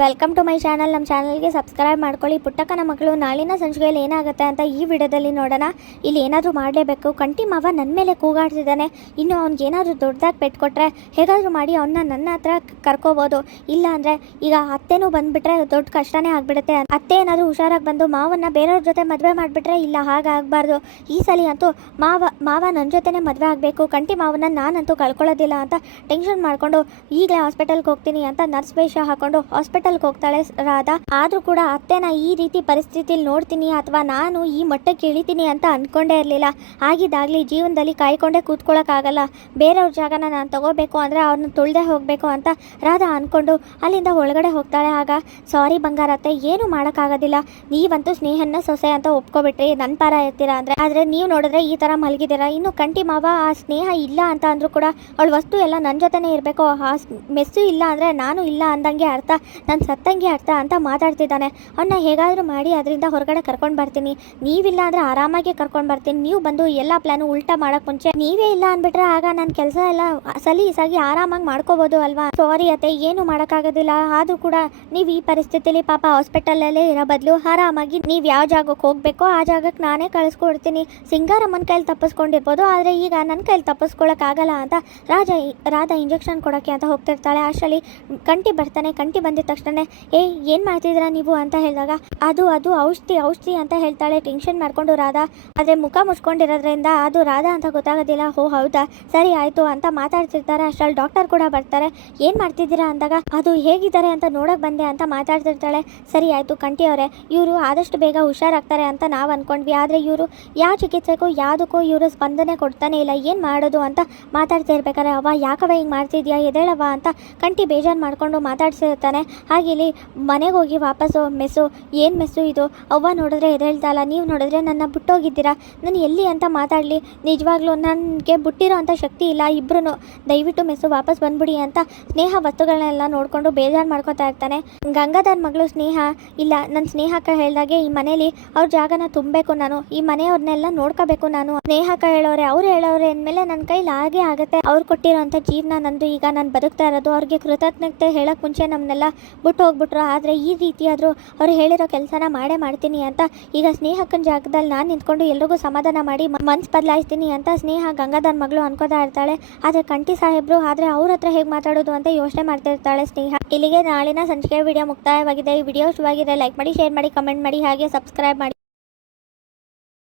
Welcome to my channel. ನಮ್ಮ ಚಾನಲ್ಗೆ subscribe ಮಾಡ್ಕೊಳ್ಳಿ. ಪುಟ್ಟಕ್ಕನ ಮಗಳು ನಾಳಿನ ಸಂಚಿಕೆಯಲ್ಲಿ ಏನಾಗುತ್ತೆ ಅಂತ ಈ ವಿಡಿಯೋದಲ್ಲಿ ನೋಡೋಣ. ಇಲ್ಲಿ ಏನಾದರೂ ಮಾಡಲೇಬೇಕು. ಕಂಟಿ ಮಾವ ನನ್ನ ಮೇಲೆ ಕೂಗಾಡ್ತಿದ್ದಾನೆ. ಇನ್ನು ಅವ್ನಿಗೆ ಏನಾದರೂ ದೊಡ್ಡದಾಗಿ ಪೆಟ್ಕೊಟ್ರೆ ಹೇಗಾದರೂ ಮಾಡಿ ಅವನ್ನ ನನ್ನ ಹತ್ರ ಕರ್ಕೋಬೋದು. ಇಲ್ಲ ಅಂದರೆ ಈಗ ಅತ್ತೆನೂ ಬಂದುಬಿಟ್ರೆ ದೊಡ್ಡ ಕಷ್ಟನೇ ಆಗಿಬಿಡುತ್ತೆ. ಅತ್ತೆ ಏನಾದರೂ ಹುಷಾರಾಗಿ ಬಂದು ಮಾವನ್ನ ಬೇರೆಯವ್ರ ಜೊತೆ ಮದುವೆ ಮಾಡಿಬಿಟ್ರೆ ಇಲ್ಲ ಹಾಗಾಗಬಾರ್ದು. ಈ ಸಲ ಅಂತೂ ಮಾವ ನನ್ನ ಜೊತೆನೇ ಮದುವೆ ಆಗಬೇಕು. ಕಂಟಿ ಮಾವನ ನಾನಂತೂ ಕಳ್ಕೊಳ್ಳೋದಿಲ್ಲ ಅಂತ ಟೆನ್ಷನ್ ಮಾಡಿಕೊಂಡು ಈಗಲೇ ಹಾಸ್ಪಿಟಲ್ಗೆ ಹೋಗ್ತೀನಿ ಅಂತ ನರ್ಸ್ ವೇಷ ಹಾಕೊಂಡು ಹಾಸ್ಪಿಟಲ್ಗೆ ಹೋಗ್ತಾಳೆ ರಾಧಾ. ಆದ್ರೂ ಕೂಡ ಅತ್ತೆನ ಈ ರೀತಿ ಪರಿಸ್ಥಿತಿಯಲ್ಲಿ ನೋಡ್ತೀನಿ ಅಥವಾ ನಾನು ಈ ಮಟ್ಟಕ್ಕೆ ಇಳಿತೀನಿ ಅಂತ ಅನ್ಕೊಂಡೇ ಇರಲಿಲ್ಲ. ಆಗಿದ್ದಾಗಲಿ ಜೀವನದಲ್ಲಿ ಕಾಯ್ಕೊಂಡೇ ಕೂತ್ಕೊಳ್ಳೋಕ್ಕಾಗಲ್ಲ. ಬೇರೆಯವ್ರ ಜಾಗನ ನಾನು ತಗೋಬೇಕು ಅಂದರೆ ಅವ್ರನ್ನ ತುಳ್ದೆ ಹೋಗಬೇಕು ಅಂತ ರಾಧಾ ಅಂದ್ಕೊಂಡು ಅಲ್ಲಿಂದ ಒಳಗಡೆ ಹೋಗ್ತಾಳೆ. ಆಗ ಸಾರಿ ಬಂಗಾರತ್ತೆ, ಏನು ಮಾಡೋಕ್ಕಾಗೋದಿಲ್ಲ. ನೀವಂತೂ ಸ್ನೇಹನ ಸೊಸೆ ಅಂತ ಒಪ್ಕೊಬಿಟ್ರಿ, ನನ್ನ ಪರ ಇರ್ತೀರಾ ಆದರೆ ನೀವು ನೋಡಿದ್ರೆ ಈ ಥರ ಮಲಗಿದ್ದೀರಾ. ಇನ್ನು ಕಂಟಿ ಮಾವ ಆ ಸ್ನೇಹ ಇಲ್ಲ ಅಂತ ಅಂದರೂ ಕೂಡ ಅವಳ ವಸ್ತು ಎಲ್ಲ ನನ್ನ ಜೊತೆನೇ ಇರಬೇಕು, ಆ ಮೆಸ್ಸು ಇಲ್ಲ ಅಂದರೆ ನಾನು ಇಲ್ಲ ಅಂದಂಗೆ ಅರ್ಥ, ನನ್ನ ಸತ್ತಂಗೆ ಅರ್ಥ ಅಂತ ಮಾತಾಡ್ತಿದ್ದಾನೆ. ಅವನ್ನ ಹೇಗಾದರೂ ಮಾಡಿ ಅದರಿಂದ ಹೊರಗಡೆ ಕರ್ಕೊಂಡು ಬರ್ತೀನಿ. ನೀವಿಲ್ಲ ಅಂದರೆ ಆರಾಮಾಗಿ ಕರ್ಕೊಂಡು ಬರ್ತೀನಿ. ನೀವು ಬಂದು ಎಲ್ಲ ಪ್ಲ್ಯಾನು ಉಲ್ಟಾ ಮಾಡೋಕ್ಕೆ ಮುಂಚೆ ನೀವೇ ಇಲ್ಲ ಅಂದ್ಬಿಟ್ರೆ ಆಗ ನನ್ನ ಕೆಲಸ ಎಲ್ಲ ಸಲೀಸಾಗಿ ಆರಾಮಾಗಿ ಮಾಡ್ಕೋಬೋದು ಅಲ್ವಾ. ಸಾರಿ ಅತ್ತೆ, ಏನು ಮಾಡೋಕ್ಕಾಗೋದಿಲ್ಲ. ಆದರೂ ಕೂಡ ನೀವು ಈ ಪರಿಸ್ಥಿತಿಯಲ್ಲಿ ಪಾಪ ಹಾಸ್ಪಿಟಲಲ್ಲೇ ಇರೋ ಬದಲು ಆರಾಮಾಗಿ ನೀವು ಯಾವ ಜಾಗಕ್ಕೆ ಹೋಗಬೇಕೋ ಆ ಜಾಗಕ್ಕೆ ನಾನೇ ಕಳಿಸ್ಕೊಡ್ತೀನಿ. ಸಿಂಗಾರಮ್ಮನ ಕೈಲಿ ತಪ್ಪಿಸ್ಕೊಂಡಿರ್ಬೋದು, ಆದರೆ ಈಗ ನನ್ನ ಕೈಲಿ ತಪ್ಪಿಸ್ಕೊಳ್ಳೋಕ್ಕಾಗಲ್ಲ ಅಂತ ರಾಧಾ ಇಂಜೆಕ್ಷನ್ ಕೊಡೋಕ್ಕೆ ಅಂತ ಹೋಗ್ತಿರ್ತಾಳೆ. ಅಷ್ಟರಲ್ಲಿ ಕಂಟಿ ಬರ್ತಾನೆ. ಕಂಟಿ ಬಂದಿದ ತಕ್ಷಣ ಏನು ಮಾಡ್ತಿದ್ದೀರಾ ನೀವು ಅಂತ ಹೇಳಿದಾಗ ಅದು ಔಷಧಿ ಅಂತ ಹೇಳ್ತಾಳೆ ಟೆನ್ಷನ್ ಮಾಡ್ಕೊಂಡು ರಾಧಾ. ಆದರೆ ಮುಖ ಮುಚ್ಕೊಂಡಿರೋದ್ರಿಂದ ಅದು ರಾಧಾ ಅಂತ ಗೊತ್ತಾಗೋದಿಲ್ಲ. ಓ ಹೌದಾ, ಸರಿ ಆಯಿತು ಅಂತ ಮಾತಾಡ್ತಿರ್ತಾರೆ. ಅಷ್ಟರಲ್ಲಿ ಡಾಕ್ಟರ್ ಕೂಡ ಬರ್ತಾರೆ. ಏನು ಮಾಡ್ತಿದ್ದೀರಾ ಅಂದಾಗ ಅದು ಹೇಗಿದ್ದಾರೆ ಅಂತ ನೋಡೋಕೆ ಬಂದೆ ಅಂತ ಮಾತಾಡ್ತಿರ್ತಾಳೆ. ಸರಿ ಆಯಿತು ಕಂಟಿ ಅವರೇ, ಇವರು ಆದಷ್ಟು ಬೇಗ ಹುಷಾರಾಗ್ತಾರೆ ಅಂತ ನಾವು ಅಂದ್ಕೊಂಡ್ವಿ. ಆದರೆ ಇವರು ಯಾವ ಚಿಕಿತ್ಸೆಗೂ ಯಾವುದಕ್ಕೂ ಇವರು ಸ್ಪಂದನೆ ಕೊಡ್ತಾನೆ ಇಲ್ಲ, ಏನು ಮಾಡೋದು ಅಂತ ಮಾತಾಡ್ತಿರ್ಬೇಕಾರೆ ಅವ ಯಾಕವ ಹಿಂಗೆ ಮಾಡ್ತಿದ್ಯಾ ಎದೇಳವ ಅಂತ ಕಂಟಿ ಬೇಜಾರು ಮಾಡಿಕೊಂಡು ಮಾತಾಡ್ಸಿರ್ತಾನೆ. ಹಾಗೆ ಇಲ್ಲಿ ಮನೆಗೆ ಹೋಗಿ ವಾಪಸ್ಸು ಏನು ಮೆಸ್ಸು ಇದು, ಅವ್ವ ನೋಡಿದ್ರೆ ಎದ್ದೇಳ್ತಲ್ಲ, ನೀವು ನೋಡಿದ್ರೆ ನನ್ನ ಬಿಟ್ಟೋಗಿದ್ದೀರಾ, ನಾನು ಎಲ್ಲಿ ಅಂತ ಮಾತಾಡಲಿ, ನಿಜವಾಗ್ಲೂ ನನಗೆ ಬಿಟ್ಟಿರೋ ಅಂಥ ಶಕ್ತಿ ಇಲ್ಲ, ಇಬ್ಬರೂ ದಯವಿಟ್ಟು ಮೆಸ್ಸು ವಾಪಸ್ ಬಂದ್ಬಿಡಿ ಅಂತ ಸ್ನೇಹ ವಸ್ತುಗಳನ್ನೆಲ್ಲ ನೋಡಿಕೊಂಡು ಬೇಜಾರು ಮಾಡ್ಕೊತಾ ಇರ್ತಾನೆ. ಗಂಗಾಧರ್ ಮಗಳು ಸ್ನೇಹ ಇಲ್ಲ, ನನ್ನ ಸ್ನೇಹಕ್ಕೆ ಹೇಳ್ದಾಗೆ ಈ ಮನೇಲಿ ಅವ್ರ ಜಾಗನ ತುಂಬಬೇಕು, ನಾನು ಈ ಮನೆಯವ್ರನ್ನೆಲ್ಲ ನೋಡ್ಕೋಬೇಕು, ನಾನು ಸ್ನೇಹಕ್ಕೆ ಹೇಳೋರೆ ಅವ್ರು ಹೇಳೋರೆ ಅಂದಮೇಲೆ ನನ್ನ ಕೈಲಿ ಹಾಗೆ ಆಗುತ್ತೆ. ಅವ್ರು ಕೊಟ್ಟಿರೋಂಥ ಜೀವನ ನಂದು, ಈಗ ನಾನು ಬದುಕ್ತಾ ಇರೋದು ಅವ್ರಿಗೆ ಕೃತಜ್ಞತೆ ಹೇಳೋಕ್ಕೆ ಮುಂಚೆ ನಮ್ಮನ್ನೆಲ್ಲ ಬಿಟ್ಟು ಹೋಗ್ಬಿಟ್ರು. ಆದರೆ ಈ ರೀತಿ ಆದರೂ ಅವ್ರು ಹೇಳಿರೋ ಕೆಲಸನ ಮಾಡೇ ಮಾಡ್ತೀನಿ ಅಂತ ಈಗ ಸ್ನೇಹಕ್ಕನ ಜಾಗದಲ್ಲಿ ನಾನು ನಿಂತ್ಕೊಂಡು ಎಲ್ರಿಗೂ ಸಮಾಧಾನ ಮಾಡಿ ಮನ್ಸು ಬದಲಾಯಿಸ್ತೀನಿ ಅಂತ ಸ್ನೇಹ ಗಂಗಾಧರ್ ಮಗಳು ಅನ್ಕೋತಾ ಇರ್ತಾಳೆ. ಆದರೆ ಕಂಟಿ ಸಾಹೇಬ್ರು ಆದರೆ ಅವ್ರ ಹತ್ರ ಹೇಗೆ ಮಾತಾಡೋದು ಅಂತ ಯೋಚನೆ ಮಾಡ್ತಿರ್ತಾಳೆ ಸ್ನೇಹ. ಇಲ್ಲಿಗೆ ನಾಳಿನ ಸಂಚಿಕೆ ವಿಡಿಯೋ ಮುಕ್ತಾಯವಾಗಿದೆ. ಈ ವಿಡಿಯೋ ಇಷ್ಟವಾಗಿದೆ ಲೈಕ್ ಮಾಡಿ, ಶೇರ್ ಮಾಡಿ, ಕಮೆಂಟ್ ಮಾಡಿ, ಹಾಗೆ ಸಬ್ಸ್ಕ್ರೈಬ್ ಮಾಡಿ.